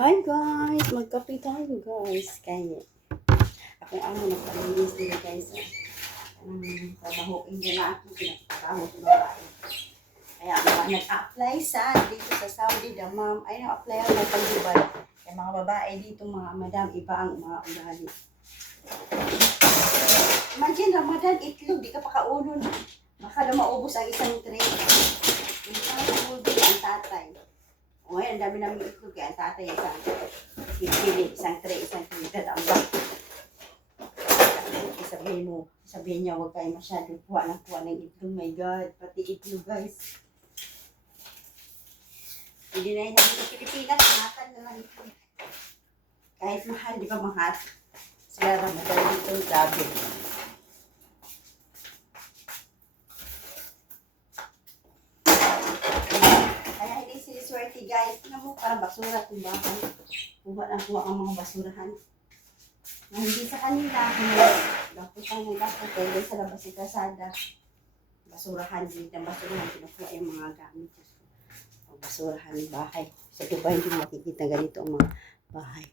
Hi guys! Magkape tayo guys. Kaya ako ang nagpalinis nila guys. Trabahoin nila ako. Pinagtrabaho sa babae. Kaya mga nag-apply sa dito sa Saudi Damam. Ay nag-apply ako ng pag-ibal. Kaya mga babae dito mga madam iba ang mga ugali. Imagine Ramadan itlog. Di ka pa kaunon. Baka na maubos ang isang tray. Hindi ka na ang tatay. O ngayon, ang dami namin itlog kaya ang tatay isang pipili, isang tray, dadambak. Sabihin niya, huwag kayo masyadong kuha ng itlog. My God, pati itlog guys. Hindi na yun namin sa Pilipinas, mahatan na lang itlog. Kahit mahal, di ba mahal? Sila Ramadan dito, grabe. Swerte guys, tingnan mo parang basura itong bahay. Kuha ang mga basurahan. Na hindi sa kanila, daputan ng dapat, dahil sa labas ng kasada. Basurahan, hindi ng basurahan, kinukuha yung mga gamit. Ang basurahan ng bahay. Sa Dubai, hindi makikita ganito ang mga bahay.